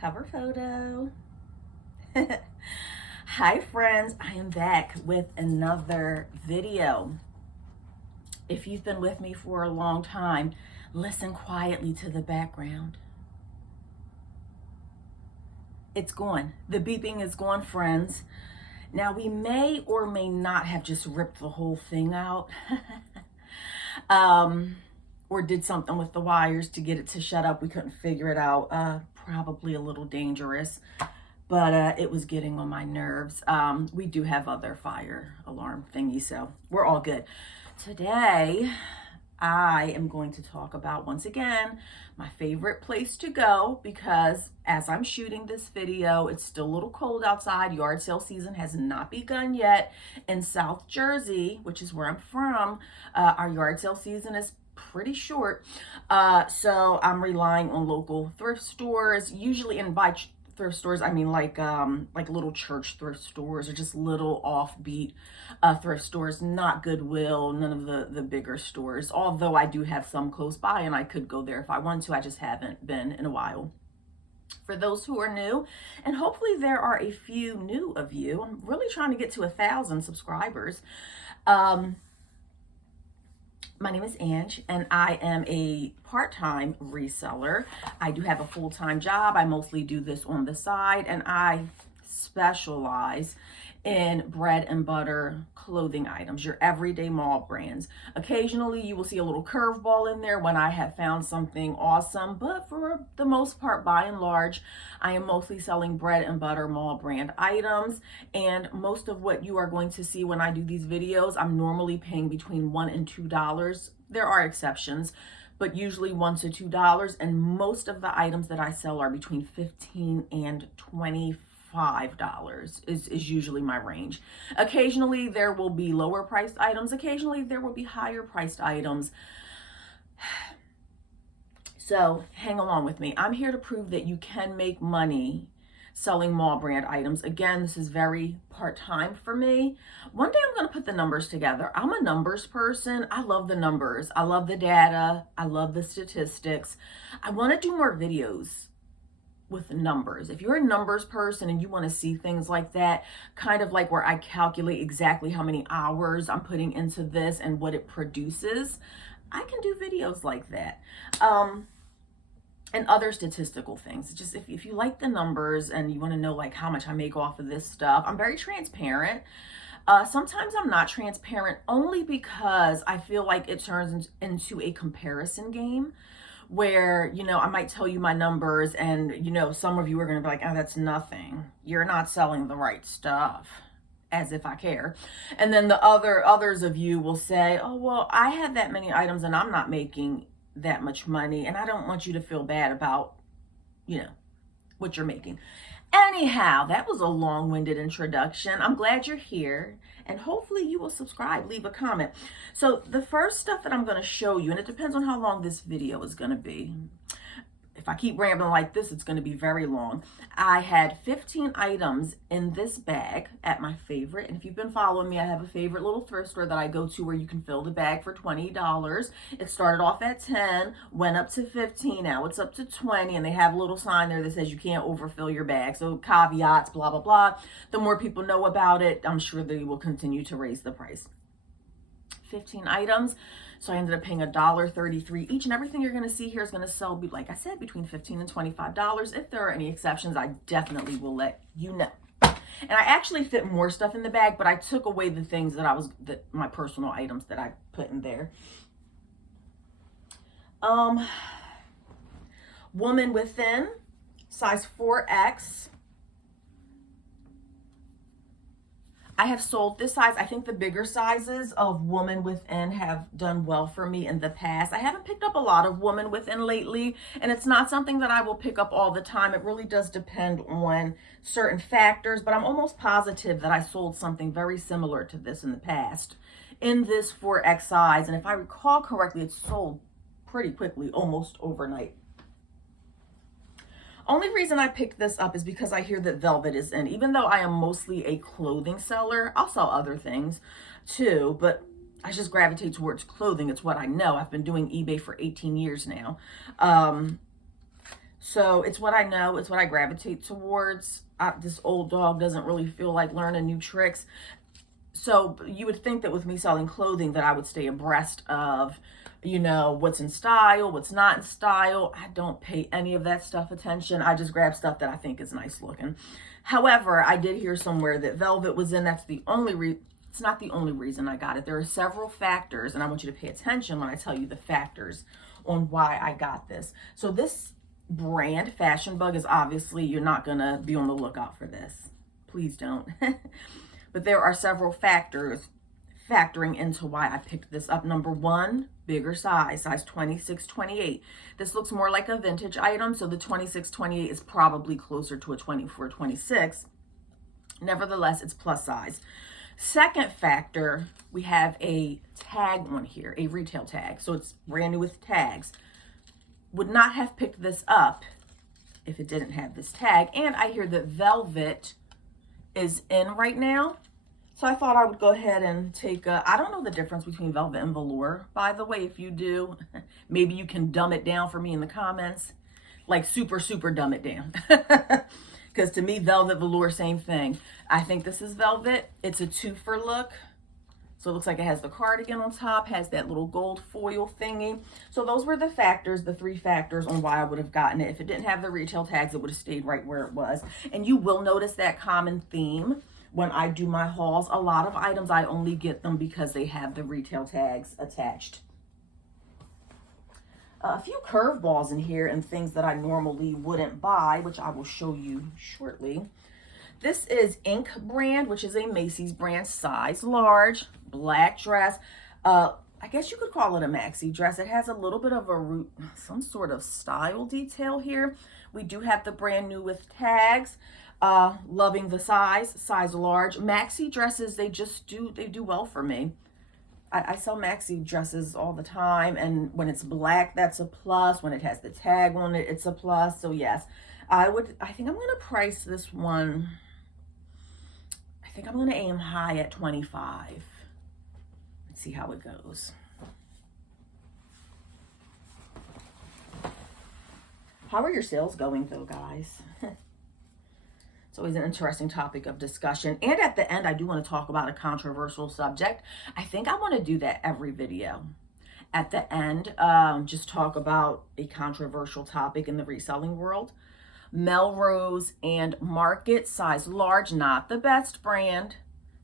Cover photo. Hi friends, I am back with another video. If you've been with me for a long time, listen quietly to the background. It's gone. The beeping is gone, friends. Now we may or may not have just ripped the whole thing out. Or did something with the wires to get it to shut up. We couldn't figure it out. Probably a little dangerous, but it was getting on my nerves. We do have other fire alarm thingies, so we're all good. Today, I am going to talk about, once again, my favorite place to go, because as I'm shooting this video, it's still a little cold outside. Yard sale season has not begun yet. In South Jersey, which is where I'm from, our yard sale season is pretty short. So I'm relying on local thrift stores, usually thrift stores, I mean like little church thrift stores or just little offbeat thrift stores, not Goodwill, none of the bigger stores, although I do have some close by and I could go there if I want to. I just haven't been in a while. For those who are new, and hopefully there are a few new of you, I'm really trying to get to 1,000 subscribers. My name is Ange, and I am a part-time reseller. I do have a full-time job. I mostly do this on the side, and I specialize in bread and butter clothing items, your everyday mall brands. Occasionally, you will see a little curveball in there when I have found something awesome, but for the most part, by and large, I am mostly selling bread and butter mall brand items, and most of what you are going to see when I do these videos, I'm normally paying between $1 and $2. There are exceptions, but usually $1 to $2, and most of the items that I sell are between $15 and $25 is usually my range. Occasionally there will be lower priced items. Occasionally there will be higher priced items. So hang along with me. I'm here to prove that you can make money selling mall brand items. Again, this is very part-time for me. One day I'm going to put the numbers together. I'm a numbers person. I love the numbers. I love the data. I love the statistics. I want to do more videos with numbers. If you're a numbers person and you want to see things like that, kind of like where I calculate exactly how many hours I'm putting into this and what it produces, I can do videos like that. And other statistical things. Just if you like the numbers and you want to know like how much I make off of this stuff, I'm very transparent. Sometimes I'm not transparent only because I feel like it turns into a comparison game, where, you know, I might tell you my numbers and, you know, some of you are going to be like, oh, that's nothing. You're not selling the right stuff, as if I care. And then the others of you will say, oh, well, I have that many items and I'm not making that much money. And I don't want you to feel bad about, you know, what you're making. Anyhow, that was a long-winded introduction. I'm glad you're here, and hopefully you will subscribe, leave a comment. So the first stuff that I'm going to show you, and it depends on how long this video is going to be. If I keep rambling like this, it's going to be very long. I had 15 items in this bag at my favorite. And if you've been following me, I have a favorite little thrift store that I go to where you can fill the bag for $20. It started off at 10, went up to 15. Now it's up to 20. And they have a little sign there that says you can't overfill your bag. So caveats, blah, blah, blah. The more people know about it, I'm sure they will continue to raise the price. 15 items. So I ended up paying $1.33 each, and everything you're going to see here is going to sell, like I said, between $15 and $25. If there are any exceptions, I definitely will let you know. And I actually fit more stuff in the bag, but I took away the things that my personal items that I put in there. Woman Within, size 4X. I have sold this size. I think the bigger sizes of Woman Within have done well for me in the past. I haven't picked up a lot of Woman Within lately, and it's not something that I will pick up all the time. It really does depend on certain factors, but I'm almost positive that I sold something very similar to this in the past in this 4X size. And if I recall correctly, it sold pretty quickly, almost overnight. Only reason I picked this up is because I hear that velvet is in. Even though I am mostly a clothing seller, I'll sell other things too, but I just gravitate towards clothing. It's what I know. I've been doing eBay for 18 years now. So it's what I know, it's what I gravitate towards. This old dog doesn't really feel like learning new tricks. So you would think that with me selling clothing that I would stay abreast of, you know, what's in style, what's not in style. I don't pay any of that stuff attention. I just grab stuff that I think is nice looking. However, I did hear somewhere that velvet was in. That's the only it's not the only reason I got it. There are several factors, and I want you to pay attention when I tell you the factors on why I got this. So this brand, Fashion Bug, is obviously, you're not going to be on the lookout for this. Please don't. But there are several factors factoring into why I picked this up. Number one, bigger size 26, 28. This looks more like a vintage item, so the 26, 28 is probably closer to a 24, 26. Nevertheless, it's plus size. Second factor, we have a tag on here, a retail tag. So it's brand new with tags. Would not have picked this up if it didn't have this tag. And I hear that velvet is in right now. So I thought I would go ahead and take I don't know the difference between velvet and velour, by the way. If you do, maybe you can dumb it down for me in the comments. Like super, super dumb it down. Because to me, velvet, velour, same thing. I think this is velvet. It's a two-for look. So it looks like it has the cardigan on top, has that little gold foil thingy. So those were the factors, the three factors on why I would have gotten it. If it didn't have the retail tags, it would have stayed right where it was. And you will notice that common theme when I do my hauls. A lot of items, I only get them because they have the retail tags attached. A few curveballs in here and things that I normally wouldn't buy, which I will show you shortly. This is Ink brand, which is a Macy's brand, size large, black dress. I guess you could call it a maxi dress. It has a little bit of some sort of style detail here. We do have the brand new with tags. Loving the size large. Maxi dresses, they do well for me. I sell maxi dresses all the time, and when it's black, that's a plus. When it has the tag on it, it's a plus. So yes, I think I'm going to price this one. I think I'm going to aim high at 25. Let's see how it goes. How are your sales going though, guys? It's always an interesting topic of discussion. And at the end, I do want to talk about a controversial subject. I think I want to do that every video. At the end, just talk about a controversial topic in the reselling world. Melrose and Market, size large, not the best brand.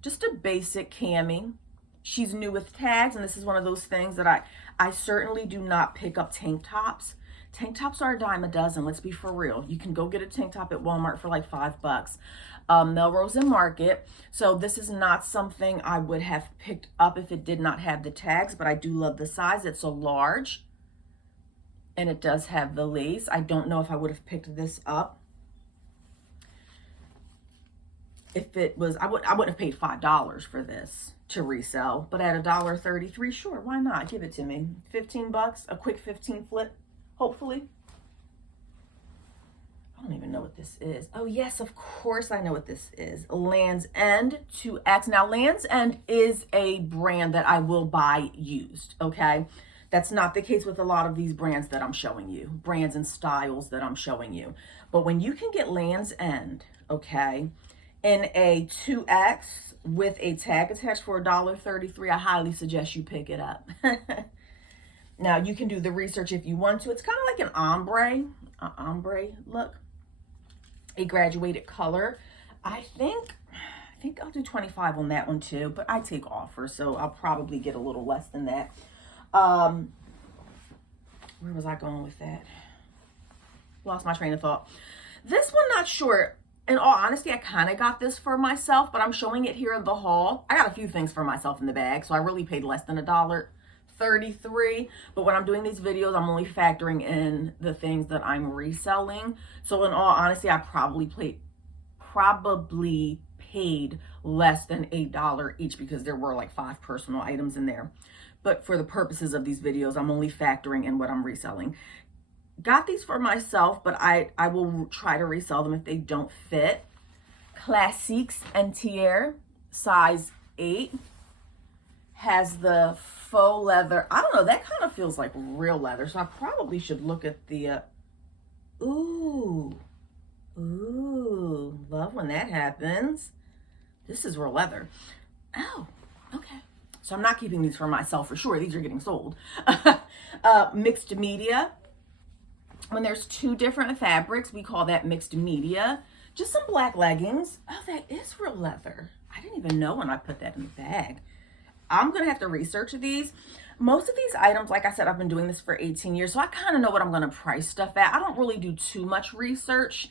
Just a basic cami. She's new with tags, and this is one of those things that I certainly do not pick up tank tops. Tank tops are a dime a dozen, let's be for real. You can go get a tank top at Walmart for like $5. Melrose and Market. So this is not something I would have picked up if it did not have the tags, but I do love the size. It's a large, and it does have the lace. I don't know if I would have picked this up. If it was, I wouldn't have paid $5 for this to resell, but at $1.33, sure, why not? Give it to me. 15 bucks, a quick 15 flip. Hopefully. I don't even know what this is. Oh yes, of course I know what this is. Land's End 2X. Now Land's End is a brand that I will buy used, okay? That's not the case with a lot of these brands that I'm showing you. Brands and styles that I'm showing you. But when you can get Land's End, okay, in a 2X with a tag attached for $1.33, I highly suggest you pick it up. Now, you can do the research if you want to. It's kind of like an ombre look, a graduated color. I think I'll do 25 on that one too, but I take offers, so I'll probably get a little less than that. Where was I going with that? Lost my train of thought. This one, not sure. In all honesty, I kind of got this for myself, but I'm showing it here in the haul. I got a few things for myself in the bag, so I really paid less than $1.33. But when I'm doing these videos, I'm only factoring in the things that I'm reselling. So in all honesty, I probably paid less than $8 each because there were like 5 personal items in there. But for the purposes of these videos, I'm only factoring in what I'm reselling. Got these for myself, but I will try to resell them if they don't fit. Classiques Entier, size 8. Has the faux leather. I don't know, that kind of feels like real leather, so I probably should look at the Ooh. Ooh. Love when that happens. This is real leather. Oh, okay. So I'm not keeping these for myself for sure. These are getting sold. Mixed media. When there's two different fabrics, we call that mixed media. Just some black leggings. Oh, that is real leather. I didn't even know when I put that in the bag. I'm going to have to research these. Most of these items, like I said, I've been doing this for 18 years, so I kind of know what I'm going to price stuff at. I don't really do too much research.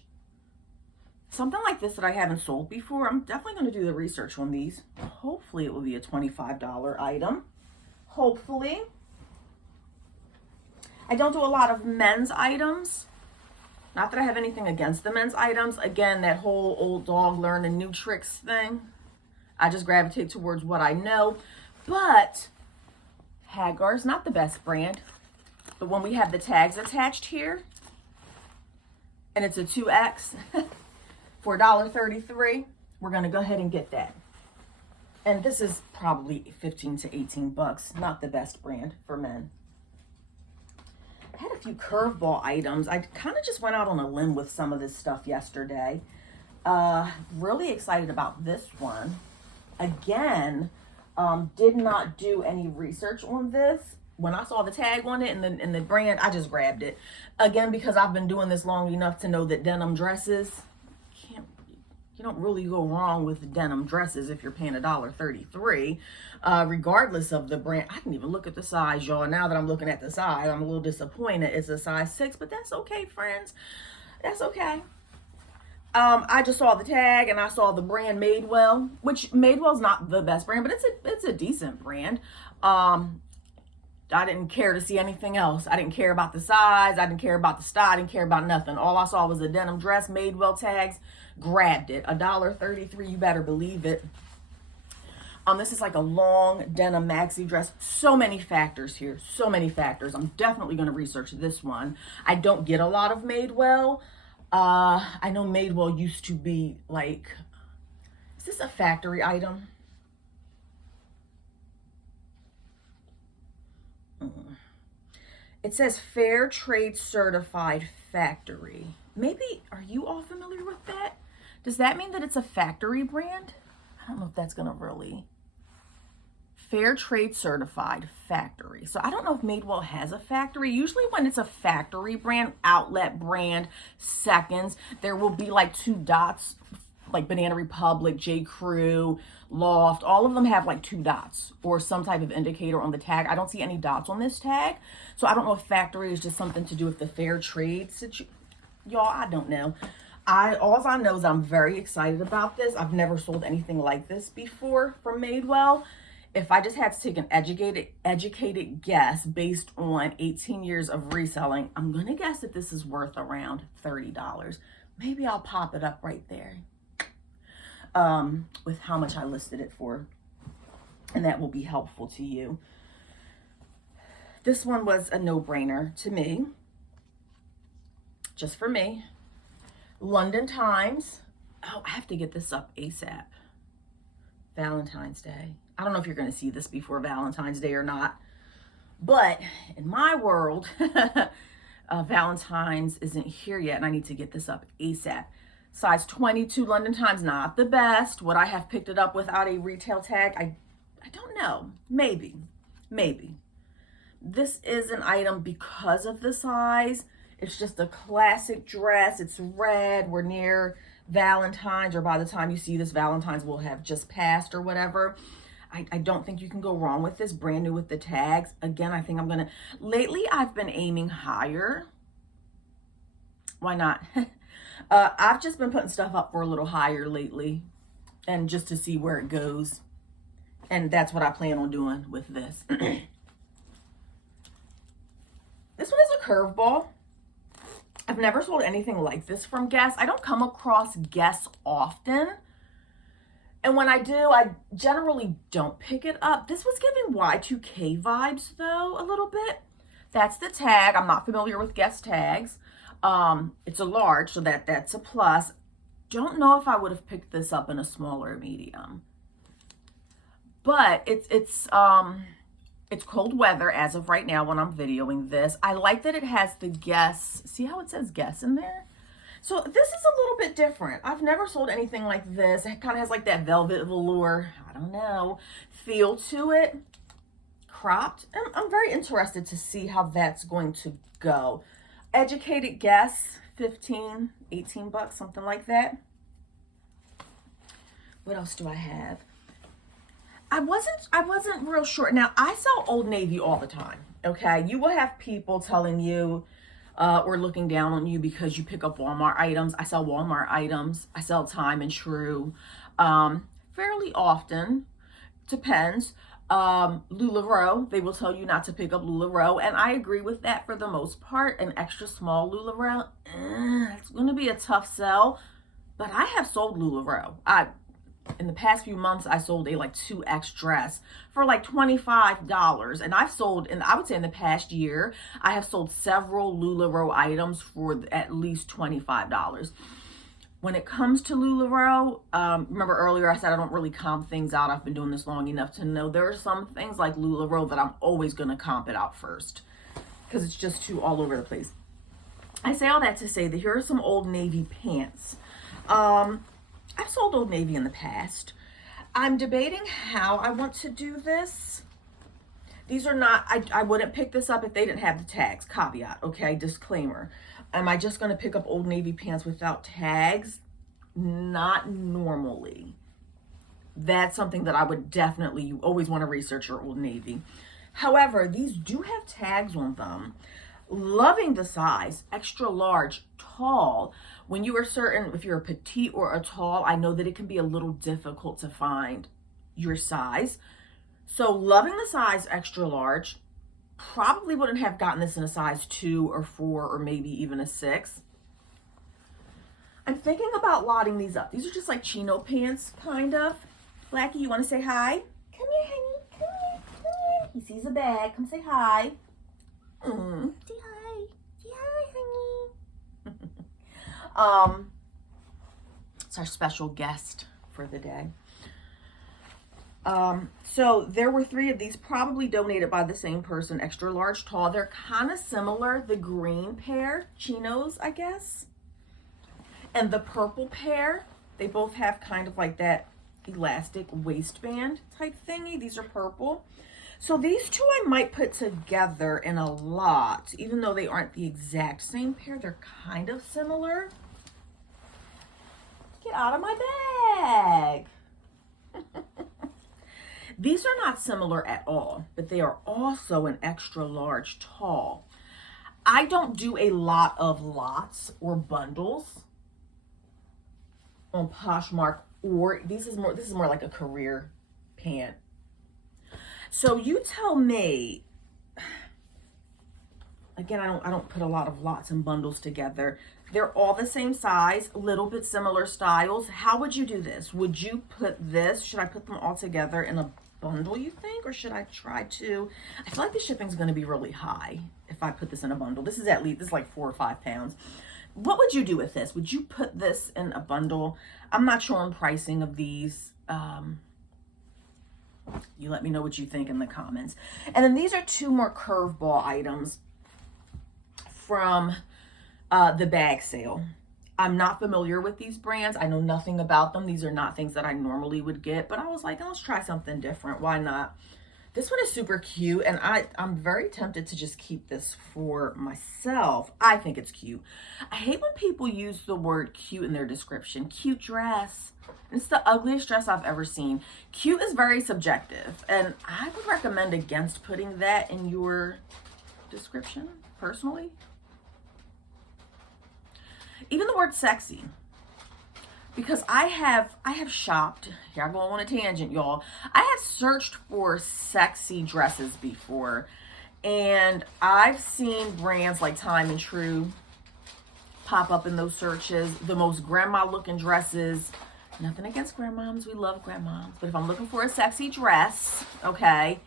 Something like this that I haven't sold before, I'm definitely going to do the research on these. Hopefully it will be a $25 item. Hopefully. I don't do a lot of men's items. Not that I have anything against the men's items. Again, that whole old dog learning new tricks thing. I just gravitate towards what I know. But Hagar's not the best brand. But when we have the tags attached here, and it's a 2X for $1.33, we're going to go ahead and get that. And this is probably 15 to 18 bucks. Not the best brand for men. I had a few Curveball items. I kind of just went out on a limb with some of this stuff yesterday. Really excited about this one. Again, did not do any research on this. When I saw the tag on it and the brand, I just grabbed it. Again, because I've been doing this long enough to know that denim dresses, you don't really go wrong with denim dresses if you're paying $1.33, regardless of the brand. I didn't even look at the size, y'all. Now that I'm looking at the size, I'm a little disappointed. It's a size 6, but that's okay, friends. That's okay. I just saw the tag and I saw the brand Madewell, which Madewell's not the best brand, but it's a decent brand. I didn't care to see anything else. I didn't care about the size. I didn't care about the style. I didn't care about nothing. All I saw was a denim dress, Madewell tags, grabbed it. $1.33, you better believe it. This is like a long denim maxi dress. So many factors here. So many factors. I'm definitely going to research this one. I don't get a lot of Madewell. I know Madewell used to be like, is this a factory item? It says Fair Trade Certified Factory. Maybe, are you all familiar with that? Does that mean that it's a factory brand? I don't know if that's gonna really. Fair Trade Certified Factory. So I don't know if Madewell has a factory. Usually when it's a factory brand, outlet brand, seconds, there will be like 2 dots, like Banana Republic, J. Crew, Loft. All of them have like 2 dots or some type of indicator on the tag. I don't see any dots on this tag. So I don't know if factory is just something to do with the fair trade situation. Y'all, I don't know. All I know is I'm very excited about this. I've never sold anything like this before from Madewell. If I just had to take an educated guess based on 18 years of reselling, I'm going to guess that this is worth around $30. Maybe I'll pop it up right there with how much I listed it for. And that will be helpful to you. This one was a no-brainer to me. Just for me. London Times. Oh, I have to get this up ASAP. Valentine's Day. I don't know if you're going to see this before Valentine's Day or not, but in my world, Valentine's isn't here yet, and I need to get this up ASAP. Size 22 London Times, not the best. Would I have picked it up without a retail tag? I don't know. Maybe. This is an item because of the size. It's just a classic dress. It's red. We're near Valentine's, or by the time you see this, Valentine's will have just passed or whatever. I don't think you can go wrong with this. Brand new with the tags. Again, I think I'm going to... Lately, I've been aiming higher. Why not? I've just been putting stuff up for a little higher lately. And just to see where it goes. And that's what I plan on doing with this. This one is a Curveball. I've never sold anything like this from Guess. I don't come across Guess often. And when I do, I generally don't pick it up. This was giving Y2K vibes, though, a little bit. That's the tag. I'm not familiar with Guess tags. It's a large, so that's a plus. Don't know if I would have picked this up in a small or medium. But it's It's cold weather as of right now when I'm videoing this. I like that it has the Guess. See how it says Guess in there? So this is a little bit different. I've never sold anything like this. It kind of has like that velvet velour, I don't know, feel to it. Cropped. I'm very interested to see how that's going to go. Educated guess, 15, 18 bucks, something like that. What else do I have? I wasn't real sure. Now, I sell Old Navy all the time, okay? You will have people telling you or looking down on you because you pick up Walmart items. I sell Walmart items. I sell Time and True fairly often. Depends. LuLaRoe, they will tell you not to pick up LuLaRoe, and I agree with that for the most part. An extra small LuLaRoe, it's going to be a tough sell, but I have sold LuLaRoe. In the past few months, I sold a like 2X dress for like $25. And I've sold, and I would say in the past year, I have sold several LuLaRoe items for at least $25. When it comes to LuLaRoe, remember earlier I said I don't really comp things out. I've been doing this long enough to know there are some things like LuLaRoe that I'm always going to comp it out first because it's just too all over the place. I say all that to say that here are some Old Navy pants. I've sold Old Navy in the past. I'm debating how I want to do this. These are not, I wouldn't pick this up if they didn't have the tags. Caveat, okay? Disclaimer. Am I just going to pick up Old Navy pants without tags? Not normally. That's something that I would definitely, you always want to research your Old Navy. However, these do have tags on them. Loving the size, extra large, tall. When you are certain if you're a petite or a tall, I know that it can be a little difficult to find your size. So loving the size extra large. Probably wouldn't have gotten this in a size 2 or 4 or maybe even a 6. I'm thinking about lotting these up. These are just like chino pants, kind of. Blackie, you want to say hi? Come here, honey. Come here. Come here. He sees a bag. Come say hi. Say hi. Say hi, honey. It's our special guest for the day. So there were 3 of these, probably donated by the same person, extra large, tall. They're kind of similar. The green pair, chinos, I guess, and the purple pair, they both have kind of like that elastic waistband type thingy. These are purple. So these two I might put together in a lot, even though they aren't the exact same pair. They're kind of similar. Get out of my bag. These are not similar at all, but they are also an extra large tall. I don't do a lot of lots or bundles on Poshmark, or this is more like a career pant. So you tell me. Again, I don't put a lot of lots and bundles together. They're all the same size, a little bit similar styles. How would you do this? Would you put this, should I put them all together in a bundle, you think? Or should I try to, I feel like the shipping's going to be really high if I put this in a bundle. This is like 4 or 5 pounds. What would you do with this? Would you put this in a bundle? I'm not sure on pricing of these. You let me know what you think in the comments. And then these are 2 more Curveball items from the bag sale. I'm not familiar with these brands. I know nothing about them. These are not things that I normally would get, but I was like, let's try something different. Why not? This one is super cute, and I'm very tempted to just keep this for myself. I think it's cute. I hate when people use the word cute in their description. Cute dress. It's the ugliest dress I've ever seen. Cute is very subjective, and I would recommend against putting that in your description, personally. Even the word sexy, because I have shopped, here I go on a tangent, y'all. I have searched for sexy dresses before, and I've seen brands like Time and True pop up in those searches. The most grandma looking dresses, nothing against grandmoms, we love grandmoms, but if I'm looking for a sexy dress, okay,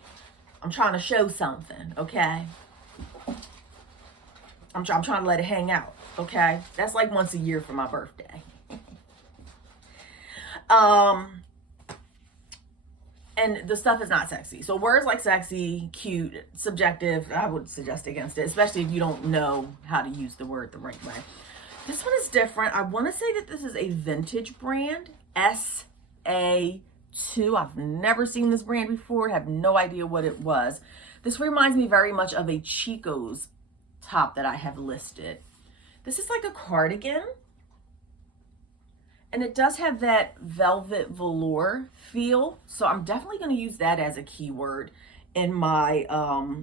I'm trying to show something, okay? I'm trying to let it hang out, okay? That's like once a year for my birthday. And the stuff is not sexy. So words like sexy, cute, subjective, I would suggest against it, especially if you don't know how to use the word the right way. This one is different. I want to say that this is a vintage brand, SA2. I've never seen this brand before, have no idea what it was. This reminds me very much of a Chico's top that I have listed. This is like a cardigan. And it does have that velvet velour feel. So I'm definitely going to use that as a keyword in my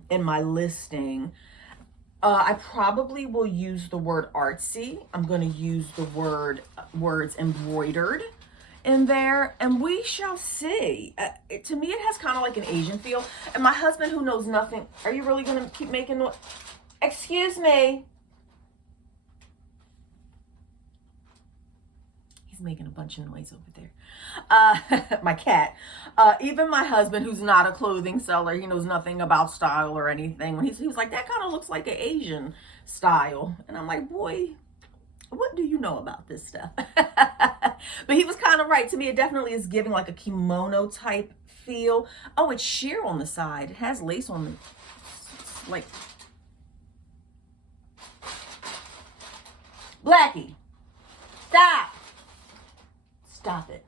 listing. I probably will use the word artsy. I'm going to use the words embroidered in there, and we shall see. To me, it has kind of like an Asian feel. And my husband, who knows nothing, are you really going to keep making noise? Excuse me. Making a bunch of noise over there. My cat. Even my husband, who's not a clothing seller, he knows nothing about style or anything. When he was like, that kind of looks like an Asian style. And I'm like, boy, what do you know about this stuff? But he was kind of right. To me, it definitely is giving like a kimono type feel. Oh, it's sheer on the side. It has lace on the, like, Blackie, stop. Stop it.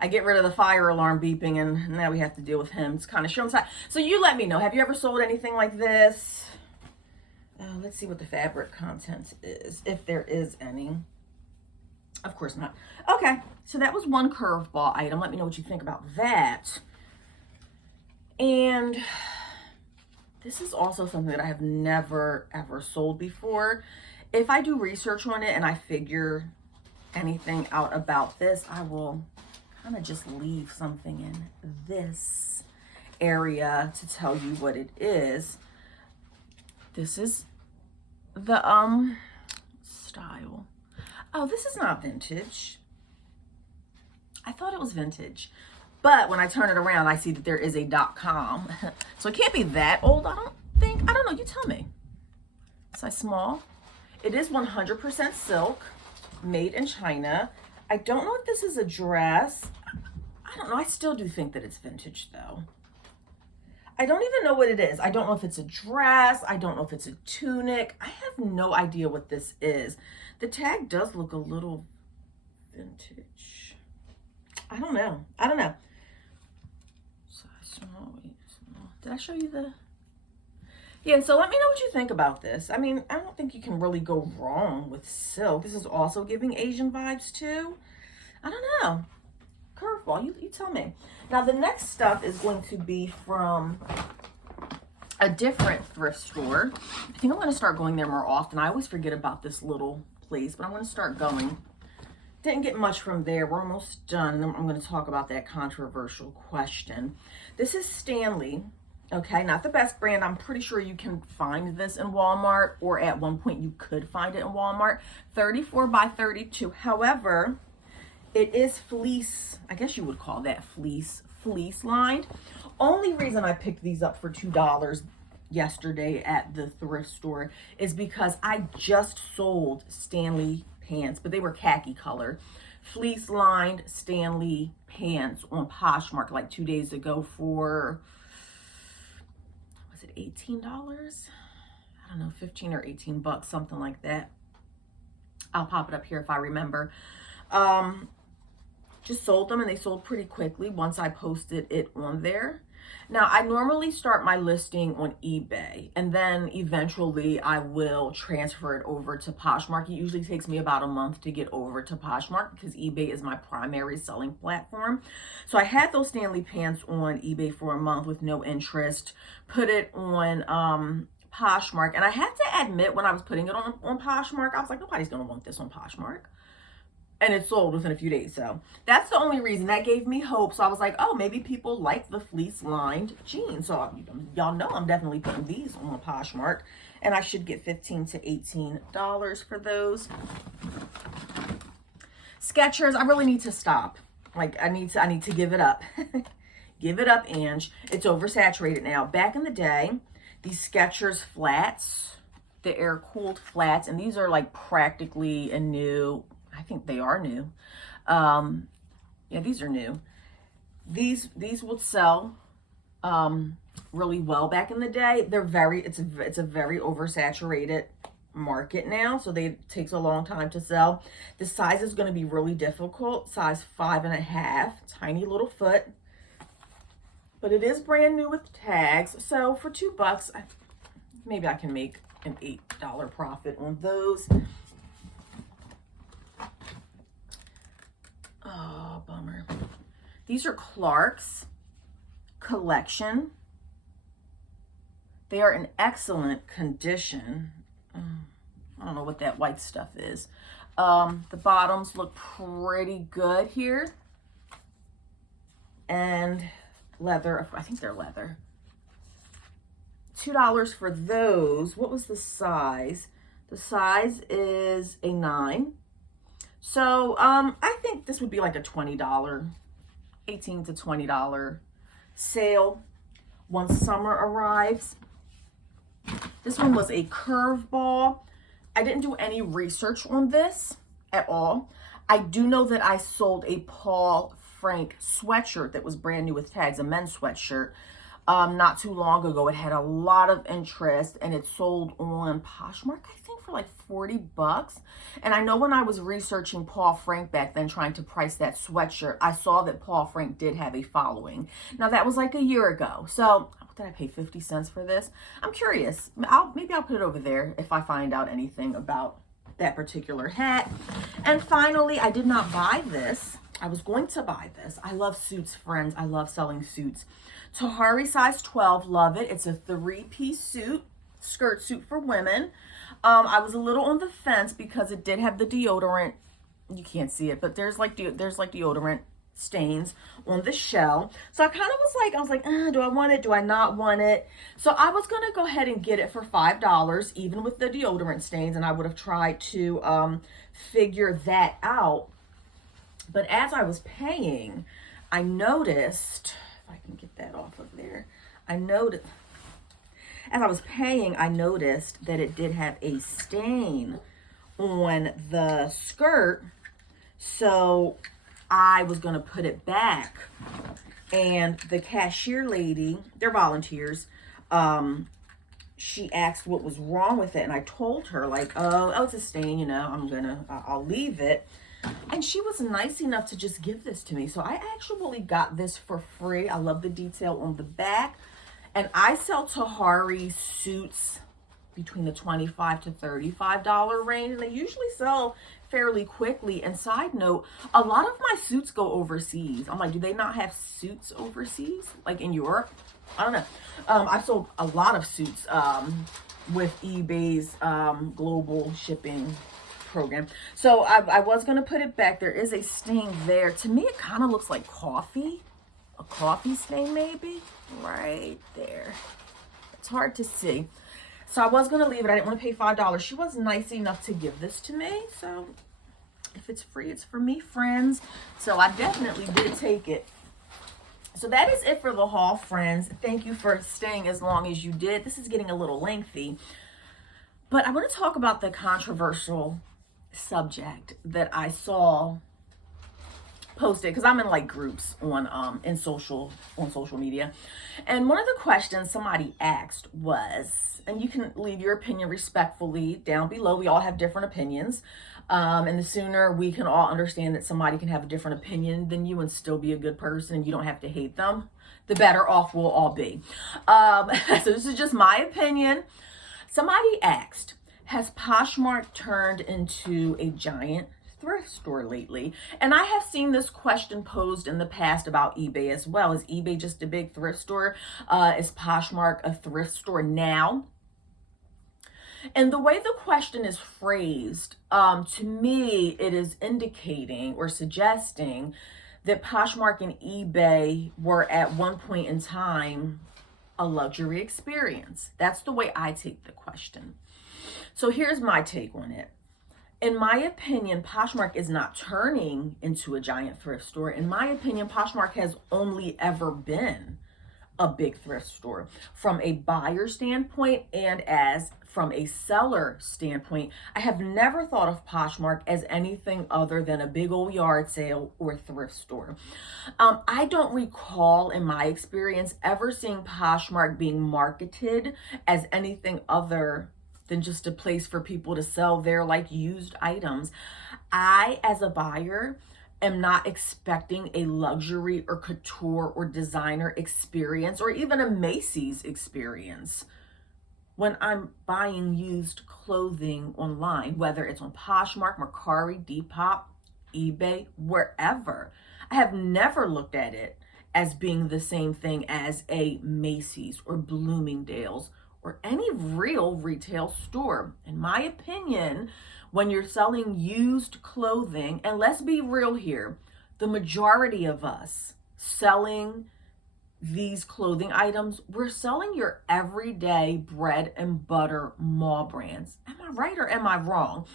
I get rid of the fire alarm beeping, and now we have to deal with him. It's kind of showing side. So you let me know. Have you ever sold anything like this? Let's see what the fabric content is, if there is any. Of course not. Okay, so that was one curveball item. Let me know what you think about that. And this is also something that I have never, ever sold before. If I do research on it and I figure anything out about this, I will kind of just leave something in this area to tell you what it is. This is the style. Oh, this is not vintage. I thought it was vintage, but when I turn it around, I see that there is a .com. So it can't be that old, I don't think. I don't know, you tell me. Size small. It is 100% silk, made in China. I don't know if this is a dress. I don't know. I still do think that it's vintage, though. I don't even know what it is. I don't know if it's a dress. I don't know if it's a tunic. I have no idea what this is. The tag does look a little vintage. I don't know. I don't know. Size small, small. Did I show you the... Yeah, so let me know what you think about this. I mean, I don't think you can really go wrong with silk. This is also giving Asian vibes too. I don't know. Curveball, you tell me. Now, the next stuff is going to be from a different thrift store. I think I'm going to start going there more often. I always forget about this little place, but I'm going to start going. Didn't get much from there. We're almost done. And I'm going to talk about that controversial question. This is Stanley. Okay, not the best brand. I'm pretty sure you can find this in Walmart, or at one point you could find it in Walmart. 34 by 32. However, it is fleece. I guess you would call that fleece lined. Only reason I picked these up for $2 yesterday at the thrift store is because I just sold Stanley pants, but they were khaki color. Fleece lined Stanley pants on Poshmark like 2 days ago for... $18? I don't know, 15 or 18 bucks, something like that. I'll pop it up here if I remember. Just sold them, and they sold pretty quickly once I posted it on there. Now, I normally start my listing on eBay, and then eventually I will transfer it over to Poshmark. It usually takes me about a month to get over to Poshmark because eBay is my primary selling platform. So I had those Stanley pants on eBay for a month with no interest, put it on Poshmark, and I had to admit when I was putting it on Poshmark, I was like, nobody's going to want this on Poshmark. And it sold within a few days. So that's the only reason. That gave me hope. So I was like, oh, maybe people like the fleece lined jeans. So y'all know I'm definitely putting these on Poshmark. And I should get $15 to $18 for those. Skechers, I really need to stop. Like, I need to give it up. Give it up, Ange. It's oversaturated now. Back in the day, these Skechers flats, the air-cooled flats, and these are like practically a new... I think they are new. Yeah, these are new. These would sell really well back in the day. It's a very oversaturated market now, so it takes a long time to sell. The size is going to be really difficult, size 5.5, tiny little foot, but it is brand new with tags. So for $2, maybe I can make an $8 profit on those. Oh, bummer. These are Clark's collection. They are in excellent condition. I don't know what that white stuff is. The bottoms look pretty good here. And leather, I think they're leather. $2 for those. What was the size? The size is a 9. So I think this would be like a $20, $18 to $20 sale once summer arrives. This one was a Curveball. I didn't do any research on this at all. I do know that I sold a Paul Frank sweatshirt that was brand new with tags, a men's sweatshirt, not too long ago. It had a lot of interest and it sold on Poshmark, I think, for like $40. And I know when I was researching Paul Frank back then, trying to price that sweatshirt, I saw that Paul Frank did have a following. Now that was like a year ago. So did I pay 50 cents for this? I'm curious. Maybe I'll put it over there if I find out anything about that particular hat. And finally, I did not buy this. I was going to buy this. I love suits, friends. I love selling suits. Tahari size 12, love it. It's a 3-piece suit, skirt suit for women. I was a little on the fence because it did have the deodorant. You can't see it, but there's like deodorant stains on the shell. So I kind of was like, do I want it? Do I not want it? So I was going to go ahead and get it for $5, even with the deodorant stains. And I would have tried to figure that out. But as I was paying, I noticed, if I can get that off of there, as I was paying, I noticed that it did have a stain on the skirt. So I was going to put it back, and the cashier lady, they're volunteers, she asked what was wrong with it, and I told her, like, oh, it's a stain, you know, I'll leave it. And she was nice enough to just give this to me. So I actually got this for free. I love the detail on the back. And I sell Tahari suits between the $25 to $35 range, and they usually sell fairly quickly. And side note, a lot of my suits go overseas. I'm like, do they not have suits overseas, like in Europe? I don't know. I've sold a lot of suits with eBay's global shipping program. So I was going to put it back. There is a stain there. To me, it kind of looks like coffee. A coffee stain, maybe? Right there. It's hard to see. So I was going to leave it. I didn't want to pay $5. She was nice enough to give this to me. So if it's free, it's for me, friends. So I definitely did take it. So that is it for the haul, friends. Thank you for staying as long as you did. This is getting a little lengthy. But I want to talk about the controversial subject that I saw posted, because I'm in like groups on social media, and one of the questions somebody asked was, and you can leave your opinion respectfully down below. We all have different opinions, and the sooner we can all understand that somebody can have a different opinion than you and still be a good person, and you don't have to hate them, the better off we'll all be. So this is just my opinion. Somebody asked, has Poshmark turned into a giant thrift store lately? And I have seen this question posed in the past about eBay as well. Is eBay just a big thrift store? Is Poshmark a thrift store now? And the way the question is phrased, to me, it is indicating or suggesting that Poshmark and eBay were at one point in time a luxury experience. That's the way I take the question. So here's my take on it. In my opinion, Poshmark is not turning into a giant thrift store. In my opinion, Poshmark has only ever been a big thrift store. From a buyer standpoint and as from a seller standpoint, I have never thought of Poshmark as anything other than a big old yard sale or thrift store. I don't recall in my experience ever seeing Poshmark being marketed as anything other than just a place for people to sell their like used items. I, as a buyer, am not expecting a luxury or couture or designer experience or even a Macy's experience when I'm buying used clothing online, whether it's on Poshmark, Mercari, Depop, eBay, wherever. I have never looked at it as being the same thing as a Macy's or Bloomingdale's or any real retail store. In my opinion, when you're selling used clothing, and let's be real here, the majority of us selling these clothing items, we're selling your everyday bread and butter mall brands. Am I right or am I wrong?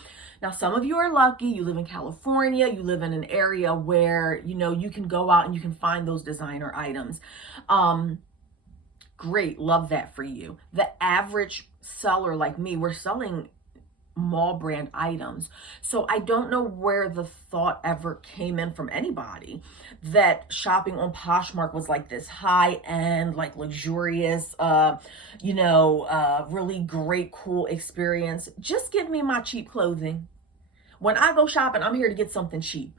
Now, some of you are lucky. You live in California. You live in an area where, you can go out and you can find those designer items. Great. Love that for you. The average seller like me, we're selling mall brand items. So I don't know where the thought ever came in from anybody that shopping on Poshmark was like this high end, like luxurious, really great, cool experience. Just give me my cheap clothing. When I go shopping, I'm here to get something cheap.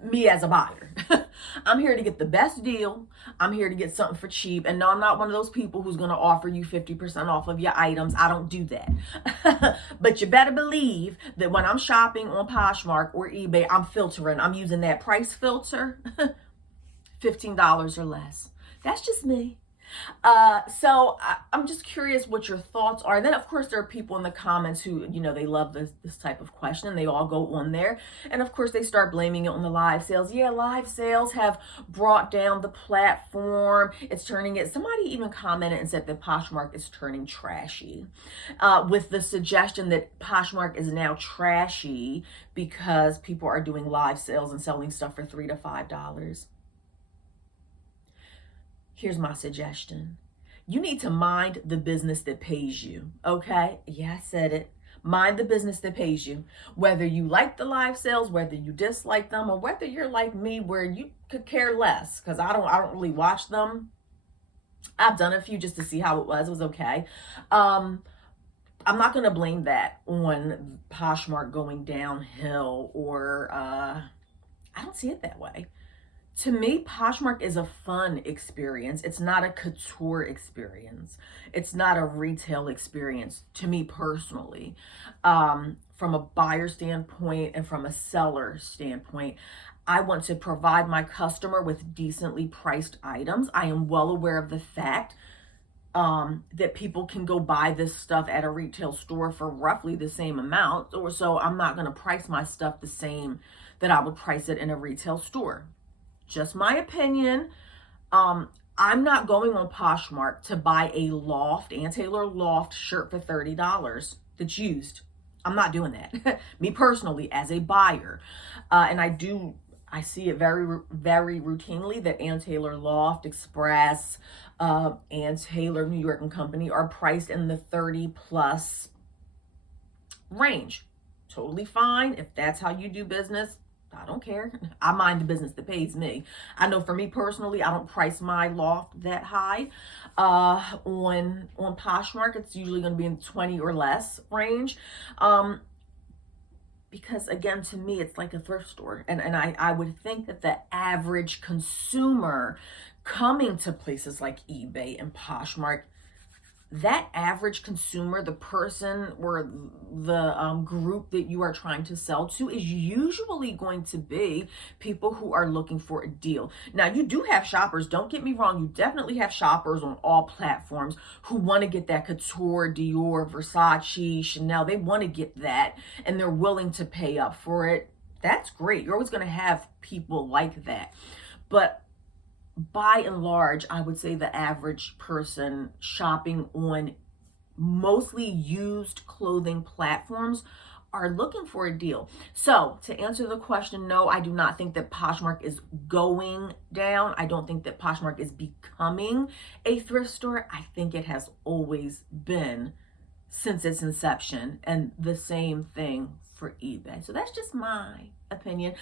Me as a buyer. I'm here to get the best deal. I'm here to get something for cheap. And no, I'm not one of those people who's going to offer you 50% off of your items. I don't do that. But you better believe that when I'm shopping on Poshmark or eBay, I'm filtering. I'm using that price filter. $15 or less. That's just me. So I'm just curious what your thoughts are. And then, of course, there are people in the comments who, they love this type of question, and they all go on there. And, of course, they start blaming it on the live sales. Yeah, live sales have brought down the platform. It's turning it. Somebody even commented and said that Poshmark is turning trashy, with the suggestion that Poshmark is now trashy because people are doing live sales and selling stuff for $3 to $5. Here's my suggestion. You need to mind the business that pays you, okay? Yeah, I said it. Mind the business that pays you. Whether you like the live sales, whether you dislike them, or whether you're like me where you could care less, because I don't really watch them. I've done a few just to see how it was. It was okay. I'm not going to blame that on Poshmark going downhill, or I don't see it that way. To me, Poshmark is a fun experience. It's not a couture experience. It's not a retail experience, to me personally. From a buyer standpoint and from a seller standpoint, I want to provide my customer with decently priced items. I am well aware of the fact that people can go buy this stuff at a retail store for roughly the same amount. Or so I'm not going to price my stuff the same that I would price it in a retail store. Just my opinion. I'm not going on Poshmark to buy a Ann Taylor Loft shirt for $30 that's used. I'm not doing that. Me personally, as a buyer. And I see it very, very routinely that Ann Taylor Loft, Express, Ann Taylor, New York and Company are priced in the 30 plus range. Totally fine. If that's how you do business, I don't care. I mind the business that pays me. I know for me personally, I don't price my loft that high. On Poshmark, it's usually going to be in 20 or less range. Because again, to me, it's like a thrift store. And I would think that the average consumer coming to places like eBay and Poshmark, that average consumer, the person or the group that you are trying to sell to, is usually going to be people who are looking for a deal. Now, you do have shoppers. Don't get me wrong. You definitely have shoppers on all platforms who want to get that couture, Dior, Versace, Chanel. They want to get that, and they're willing to pay up for it. That's great. You're always going to have people like that. But by and large, I would say the average person shopping on mostly used clothing platforms are looking for a deal. So to answer the question, no, I do not think that Poshmark is going down. I don't think that Poshmark is becoming a thrift store. I think it has always been since its inception, and the same thing for eBay. So that's just my opinion.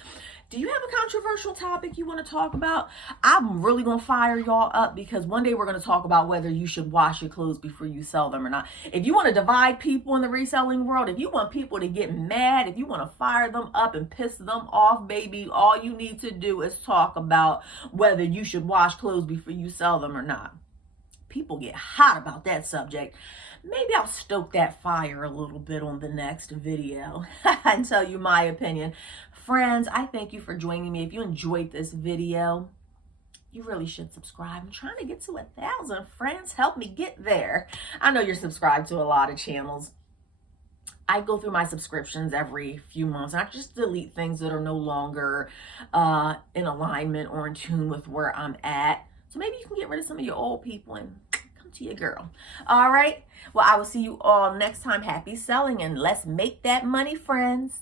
Do you have a controversial topic you want to talk about? I'm really going to fire y'all up, because one day we're going to talk about whether you should wash your clothes before you sell them or not. If you want to divide people in the reselling world, if you want people to get mad, if you want to fire them up and piss them off, baby, all you need to do is talk about whether you should wash clothes before you sell them or not. People get hot about that subject. Maybe I'll stoke that fire a little bit on the next video and tell you my opinion. Friends, I thank you for joining me. If you enjoyed this video, you really should subscribe. I'm trying to get to 1,000 friends. Help me get there. I know you're subscribed to a lot of channels. I go through my subscriptions every few months, and I just delete things that are no longer in alignment or in tune with where I'm at. So maybe you can get rid of some of your old people and come to your girl. All right. Well, I will see you all next time. Happy selling, and let's make that money, friends.